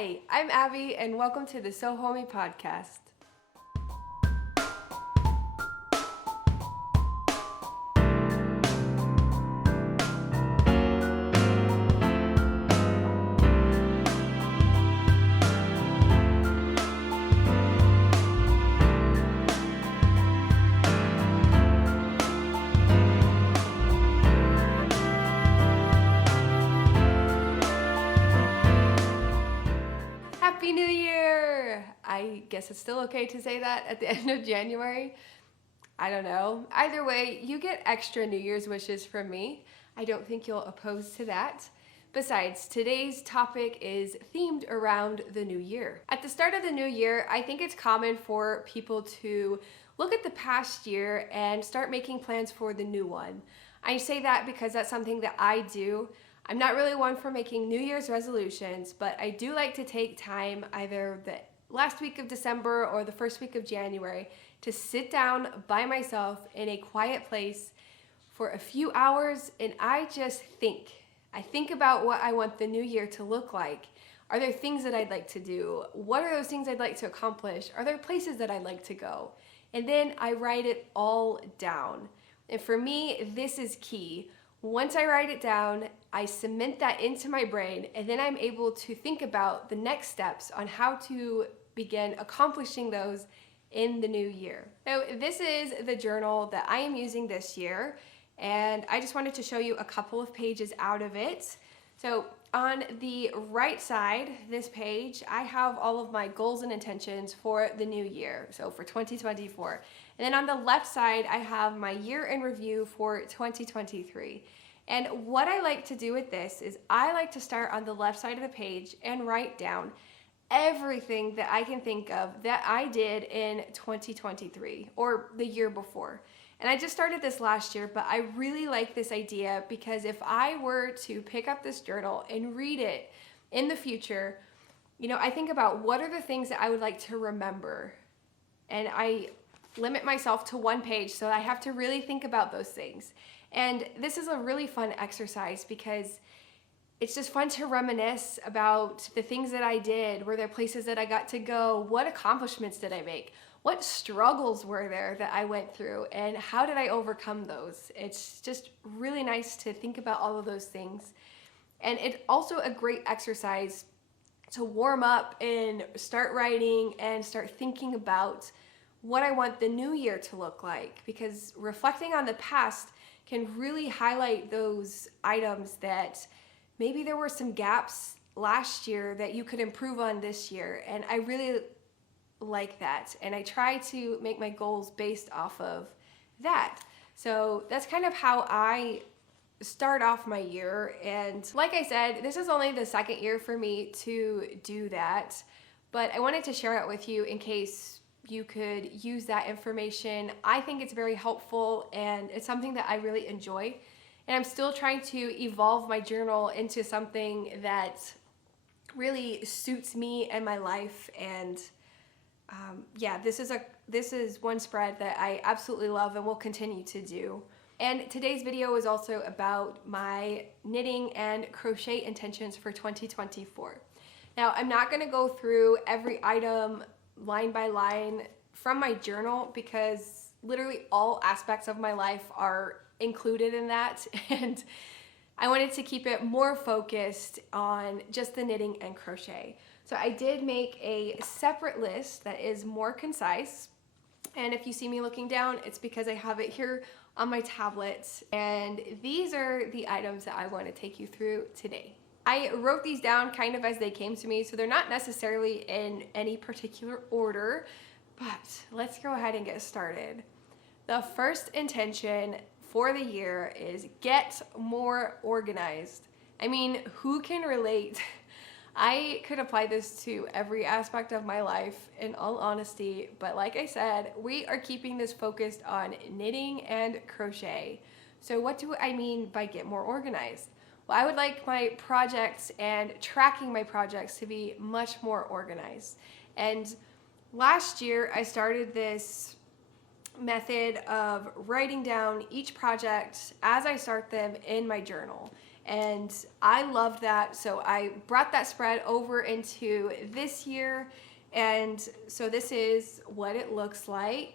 Hi, I'm Abby, and welcome to the Homey Podcast. Happy New Year! I guess it's still okay to say that at the end of January. I don't know. Either way, you get extra New Year's wishes from me. I don't think you'll oppose to that. Besides, today's topic is themed around the new year. At the start of the new year, I think it's common for people to look at the past year and start making plans for the new one. I say that because that's something that I do. I'm not really one for making New Year's resolutions, but I do like to take time either the last week of December or the first week of January to sit down by myself in a quiet place for a few hours and I just think. I think about what I want the new year to look like. Are there things that I'd like to do? What are those things I'd like to accomplish? Are there places that I'd like to go? And then I write it all down. And for me, this is key. Once I write it down, I cement that into my brain, and then I'm able to think about the next steps on how to begin accomplishing those in the new year. So this is the journal that I am using this year, and I just wanted to show you a couple of pages out of it. So on the right side, this page, I have all of my goals and intentions for the new year, so for 2024. And then on the left side, I have my year in review for 2023. And what I like to do with this is I like to start on the left side of the page and write down everything that I can think of that I did in 2023 or the year before. And I just started this last year, but I really like this idea because if I were to pick up this journal and read it in the future, I think about what are the things that I would like to remember. And I limit myself to one page, so I have to really think about those things. And this is a really fun exercise because it's just fun to reminisce about the things that I did. Were there places that I got to go? What accomplishments did I make? What struggles were there that I went through? And how did I overcome those? It's just really nice to think about all of those things. And it's also a great exercise to warm up and start writing and start thinking about what I want the new year to look like, because reflecting on the past can really highlight those items that maybe there were some gaps last year that you could improve on this year. And I really like that. And I try to make my goals based off of that. So that's kind of how I start off my year. And like I said, this is only the second year for me to do that. But I wanted to share it with you in case you could use that information. I think it's very helpful and it's something that I really enjoy. And I'm still trying to evolve my journal into something that really suits me and my life. And this is one spread that I absolutely love and will continue to do. And today's video is also about my knitting and crochet intentions for 2024. Now, I'm not going to go through every item line by line from my journal because literally all aspects of my life are included in that, and I wanted to keep it more focused on just the knitting and crochet. So I did make a separate list that is more concise, and if you see me looking down, it's because I have it here on my tablet, and these are the items that I want to take you through today. I wrote these down kind of as they came to me, so they're not necessarily in any particular order, but let's go ahead and get started. The first intention for the year is get more organized. I mean, who can relate? I could apply this to every aspect of my life in all honesty, but like I said, we are keeping this focused on knitting and crochet. So what do I mean by get more organized? Well, I would like my projects and tracking my projects to be much more organized. And last year I started this method of writing down each project as I start them in my journal. and I loved that. So I brought that spread over into this year, and so this is what it looks like.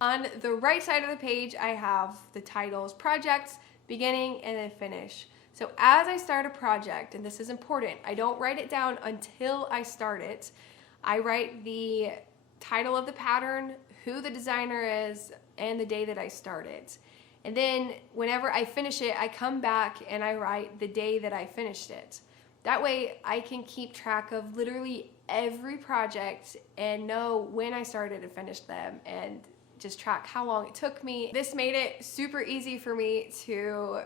On the right side of the page, I have the titles, projects, beginning, and then finish. So as I start a project, and this is important, I don't write it down until I start it. I write the title of the pattern, who the designer is, and the day that I start it. And then whenever I finish it, I come back and I write the day that I finished it. That way I can keep track of literally every project and know when I started and finished them, and just track how long it took me. This made it super easy for me to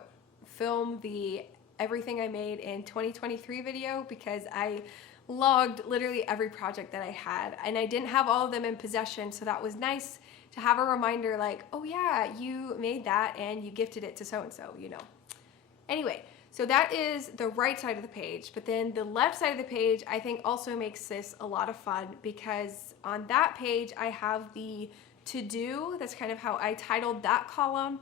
film the everything I made in 2023 video, because I logged literally every project that I had, and I didn't have all of them in possession, so that was nice to have a reminder like, oh yeah, you made that and you gifted it to so-and-so, you know. Anyway, so that is the right side of the page, but then the left side of the page I think also makes this a lot of fun, because on that page I have the to-do, that's kind of how I titled that column,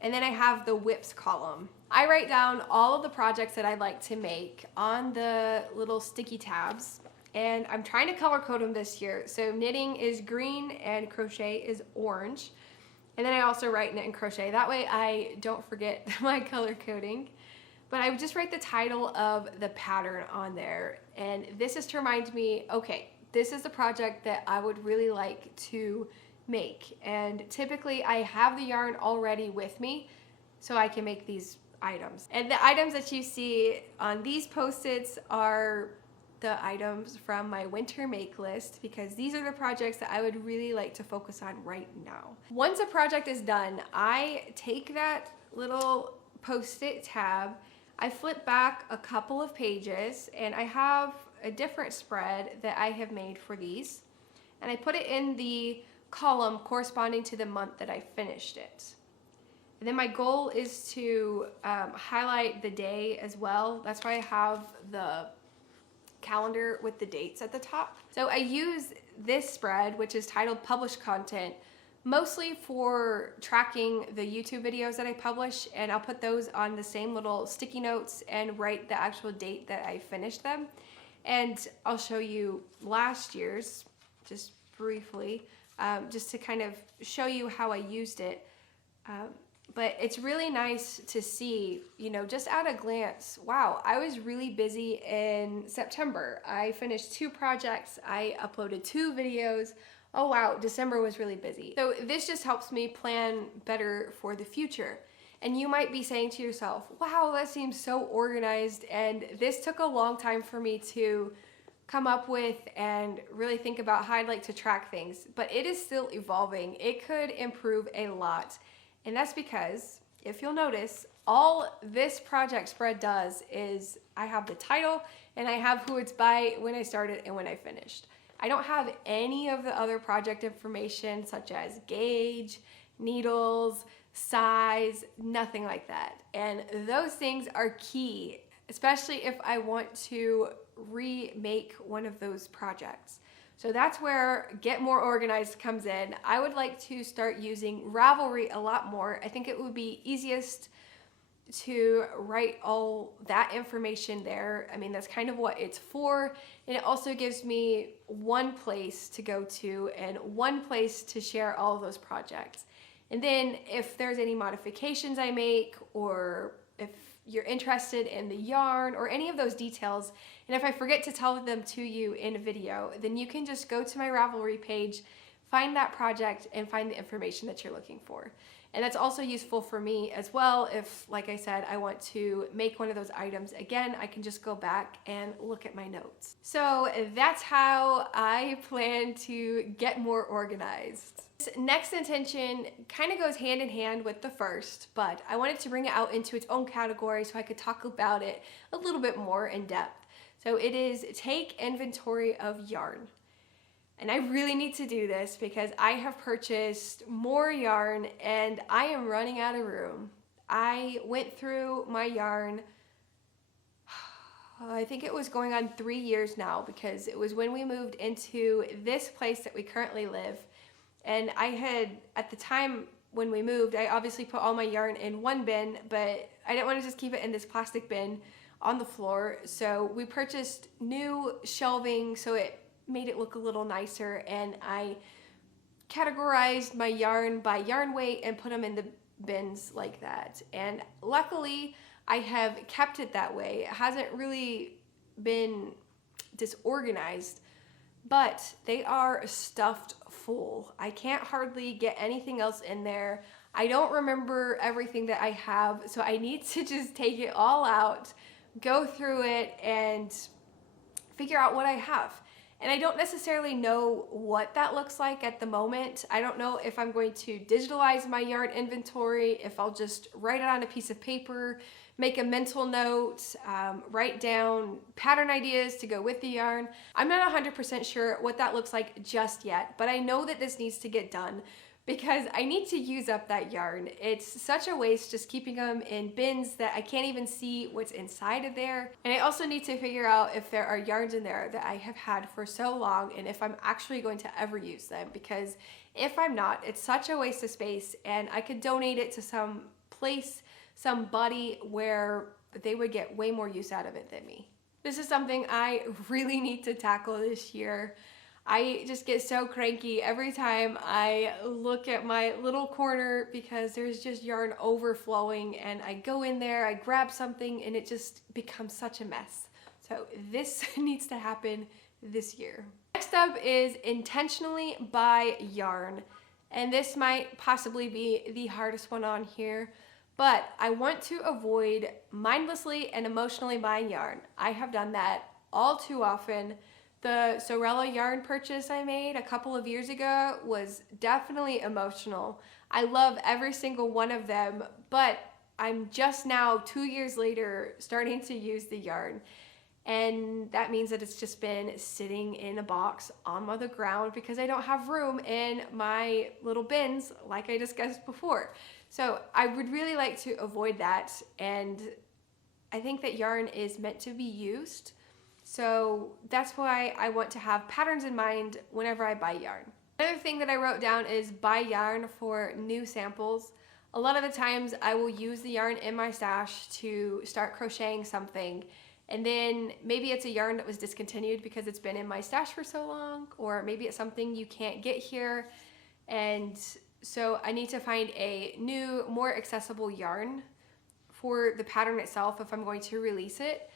and then I have the whips column. I write down all of the projects that I'd like to make on the little sticky tabs, and I'm trying to color code them this year. So knitting is green and crochet is orange. And then I also write knit and crochet. That way I don't forget my color coding. But I would just write the title of the pattern on there. And this is to remind me, okay, this is the project that I would really like to make. And typically I have the yarn already with me, so I can make these items. And the items that you see on these post-its are the items from my winter make list, because these are the projects that I would really like to focus on right now. Once a project is done, I take that little post-it tab, I flip back a couple of pages, and I have a different spread that I have made for these, and I put it in the column corresponding to the month that I finished it. And then my goal is to highlight the day as well. That's why I have the calendar with the dates at the top. So I use this spread, which is titled Published Content, mostly for tracking the YouTube videos that I publish, and I'll put those on the same little sticky notes and write the actual date that I finished them. And I'll show you last year's, just briefly, just to kind of show you how I used it. But it's really nice to see, you know, just at a glance, wow, I was really busy in September. I finished 2 projects, I uploaded 2 videos. Oh wow, December was really busy. So this just helps me plan better for the future. And you might be saying to yourself, wow, that seems so organized, and this took a long time for me to come up with and really think about how I'd like to track things, but it is still evolving. It could improve a lot. And that's because, if you'll notice, all this project spread does is I have the title and I have who it's by, when I started and when I finished. I don't have any of the other project information such as gauge, needles, size, nothing like that. And those things are key, especially if I want to remake one of those projects. So that's where Get More Organized comes in. I would like to start using Ravelry a lot more. I think it would be easiest to write all that information there. I mean, that's kind of what it's for. And it also gives me one place to go to and one place to share all of those projects. And then if there's any modifications I make, or if you're interested in the yarn or any of those details, and if I forget to tell them to you in a video, then you can just go to my Ravelry page, find that project, and find the information that you're looking for. And that's also useful for me as well. If, like I said, I want to make one of those items again, I can just go back and look at my notes. So that's how I plan to get more organized. This next intention kind of goes hand in hand with the first, but I wanted to bring it out into its own category so I could talk about it a little bit more in depth. So it is take inventory of yarn. And I really need to do this because I have purchased more yarn and I am running out of room. I went through my yarn, I think it was going on 3 years now, because it was when we moved into this place that we currently live. And I had, at the time, when we moved, I obviously put all my yarn in one bin, but I didn't want to just keep it in this plastic bin on the floor. So we purchased new shelving so it made it look a little nicer, and I categorized my yarn by yarn weight and put them in the bins like that. And luckily, I have kept it that way. It hasn't really been disorganized, but they are stuffed full. I can't hardly get anything else in there. I don't remember everything that I have, so I need to just take it all out, go through it, and figure out what I have. And I don't necessarily know what that looks like at the moment. I don't know if I'm going to digitalize my yarn inventory, if I'll just write it on a piece of paper, make a mental note, write down pattern ideas to go with the yarn. I'm not 100% sure what that looks like just yet, but I know that this needs to get done because I need to use up that yarn. It's such a waste just keeping them in bins that I can't even see what's inside of there. And I also need to figure out if there are yarns in there that I have had for so long and if I'm actually going to ever use them, because if I'm not, it's such a waste of space, and I could donate it to some place, somebody where they would get way more use out of it than me. This is something I really need to tackle this year. I just get so cranky every time I look at my little corner because there's just yarn overflowing, and I go in there, I grab something, and it just becomes such a mess. So this needs to happen this year. Next up is intentionally buy yarn. And this might possibly be the hardest one on here, but I want to avoid mindlessly and emotionally buying yarn. I have done that all too often. The Sorella yarn purchase I made a couple of years ago was definitely emotional. I love every single one of them, but I'm just now, 2 years later, starting to use the yarn. And that means that it's just been sitting in a box on the ground because I don't have room in my little bins like I discussed before. So I would really like to avoid that, and I think that yarn is meant to be used. So that's why I want to have patterns in mind whenever I buy yarn. Another thing that I wrote down is buy yarn for new samples. A lot of the times I will use the yarn in my stash to start crocheting something, and then maybe it's a yarn that was discontinued because it's been in my stash for so long, or maybe it's something you can't get here, and so I need to find a new, more accessible yarn for the pattern itself if I'm going to release it.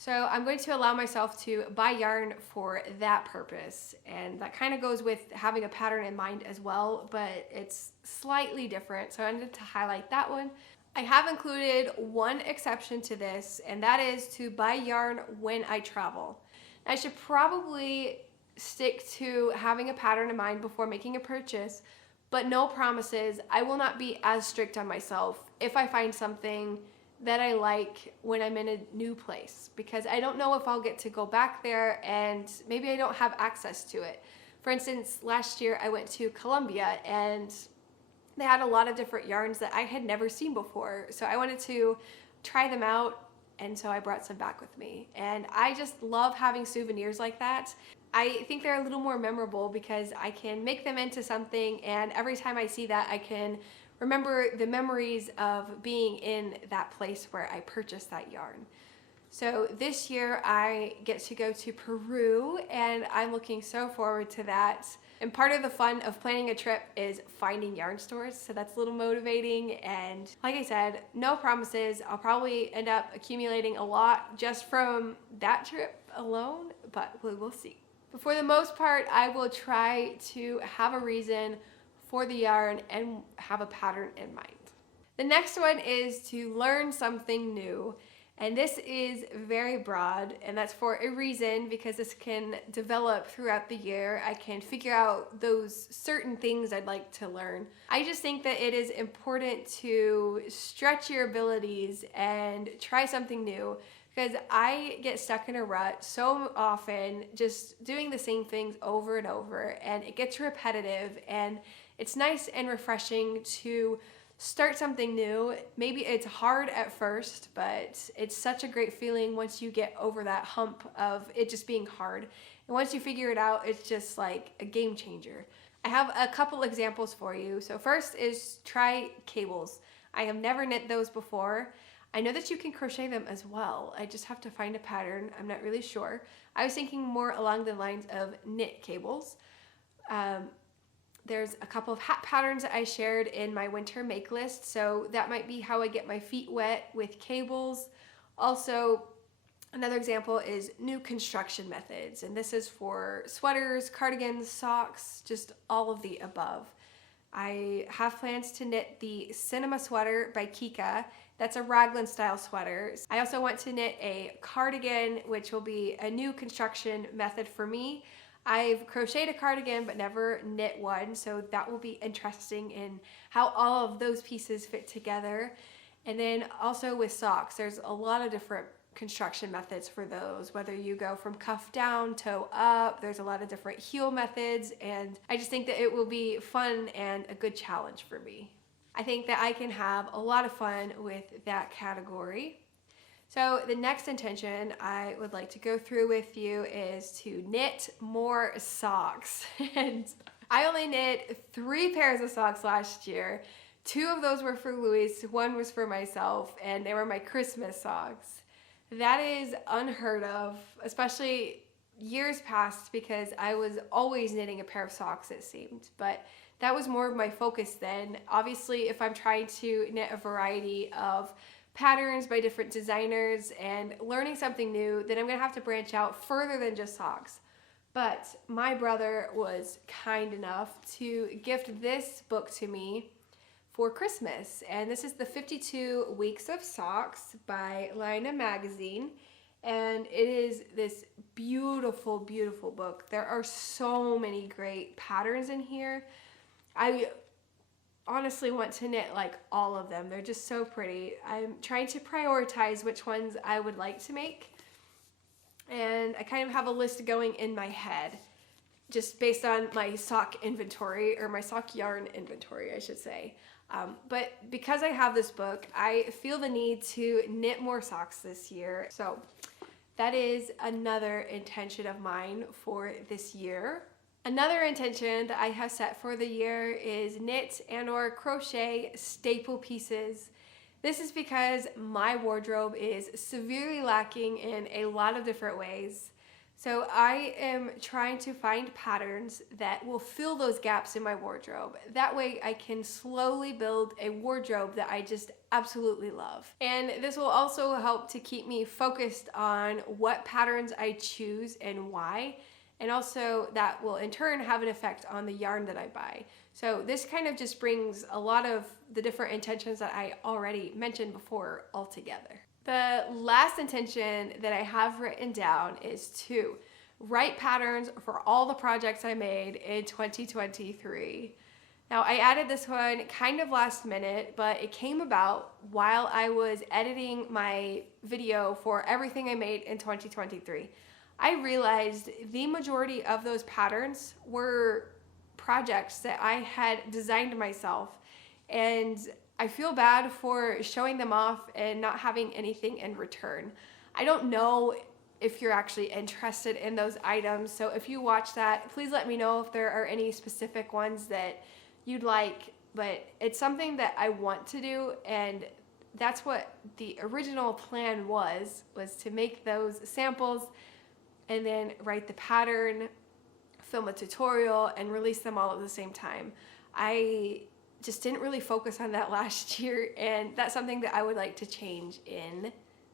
So I'm going to allow myself to buy yarn for that purpose, and that kind of goes with having a pattern in mind as well, but it's slightly different, so I wanted to highlight that one. I have included one exception to this, and that is to buy yarn when I travel. I should probably stick to having a pattern in mind before making a purchase, but no promises. I will not be as strict on myself if I find something that I like when I'm in a new place, because I don't know if I'll get to go back there, and maybe I don't have access to it. For instance, last year I went to Colombia and they had a lot of different yarns that I had never seen before. So I wanted to try them out, and so I brought some back with me. And I just love having souvenirs like that. I think they're a little more memorable because I can make them into something, and every time I see that I can remember the memories of being in that place where I purchased that yarn. So this year I get to go to Peru, and I'm looking so forward to that. And part of the fun of planning a trip is finding yarn stores, so that's a little motivating. And like I said, no promises. I'll probably end up accumulating a lot just from that trip alone, but we will see. But for the most part, I will try to have a reason for the yarn and have a pattern in mind. The next one is to learn something new. And this is very broad, and that's for a reason, because this can develop throughout the year. I can figure out those certain things I'd like to learn. I just think that it is important to stretch your abilities and try something new, because I get stuck in a rut so often just doing the same things over and over, and it gets repetitive, and it's nice and refreshing to start something new. Maybe it's hard at first, but it's such a great feeling once you get over that hump of it just being hard. And once you figure it out, it's just like a game changer. I I have a couple examples for you. So first is try cables. I have never knit those before. I know that you can crochet them as well. I just have to find a pattern. I'm not really sure. I was thinking more along the lines of knit cables. There's a couple of hat patterns that I shared in my winter make list, so that might be how I get my feet wet with cables. Also, another example is new construction methods, and this is for sweaters, cardigans, socks, just all of the above. I have plans to knit the Cinema Sweater by Kika. That's a raglan style sweater. I also want to knit a cardigan, which will be a new construction method for me. I've crocheted a cardigan but never knit one, so that will be interesting in how all of those pieces fit together. And then also with socks, there's a lot of different construction methods for those, whether you go from cuff down, toe up, there's a lot of different heel methods, and I just think that it will be fun and a good challenge for me. I think that I can have a lot of fun with that category. So the next intention I would like to go through with you is to knit more socks. And I only knit 3 pairs of socks last year. 2 of those were for Luis, 1 was for myself, and they were my Christmas socks. That is unheard of, especially years past, because I was always knitting a pair of socks, it seemed. But that was more of my focus then. Obviously, if I'm trying to knit a variety of patterns by different designers and learning something new, then I'm gonna have to branch out further than just socks. But my brother was kind enough to gift this book to me for Christmas, and this is the 52 Weeks of Socks by Lina Magazine, and it is this beautiful, beautiful book. There are so many great patterns in here. I honestly want to knit like all of them. They're just so pretty. I'm trying to prioritize which ones I would like to make, and I kind of have a list going in my head just based on my sock inventory, or my sock yarn inventory, I should say. But because I have this book, I feel the need to knit more socks this year. So that is another intention of mine for this year. Another intention that I have set for the year is knit and or crochet staple pieces. This is because my wardrobe is severely lacking in a lot of different ways. So I am trying to find patterns that will fill those gaps in my wardrobe. That way I can slowly build a wardrobe that I just absolutely love. And this will also help to keep me focused on what patterns I choose and why. And also that will in turn have an effect on the yarn that I buy. So this kind of just brings a lot of the different intentions that I already mentioned before all together. The last intention that I have written down is to write patterns for all the projects I made in 2023. Now I added this one kind of last minute, but it came about while I was editing my video for everything I made in 2023. I realized the majority of those patterns were projects that I had designed myself, and I feel bad for showing them off and not having anything in return. I don't know if you're actually interested in those items, so if you watch that, please let me know if there are any specific ones that you'd like, but it's something that I want to do, and that's what the original plan was to make those samples and then write the pattern, film a tutorial, and release them all at the same time. I just didn't really focus on that last year, and that's something that I would like to change in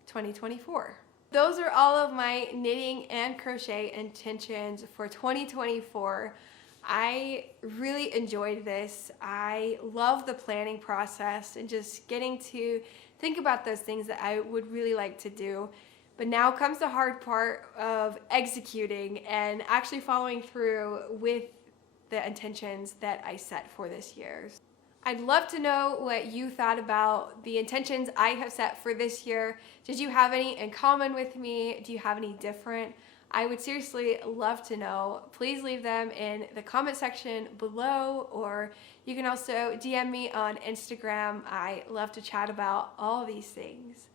2024. Those are all of my knitting and crochet intentions for 2024. I really enjoyed this. I love the planning process and just getting to think about those things that I would really like to do. But now comes the hard part of executing and actually following through with the intentions that I set for this year. I'd love to know what you thought about the intentions I have set for this year. Did you have any in common with me? Do you have any different? I would seriously love to know. Please leave them in the comment section below, or you can also DM me on Instagram. I love to chat about all these things.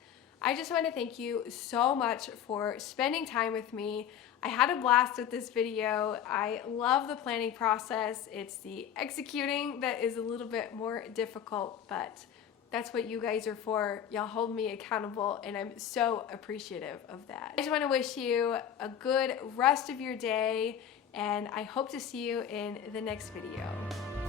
I just want to thank you so much for spending time with me. I had a blast with this video. I love the planning process. It's the executing that is a little bit more difficult, but that's what you guys are for. Y'all hold me accountable, and I'm so appreciative of that. I just want to wish you a good rest of your day, and I hope to see you in the next video.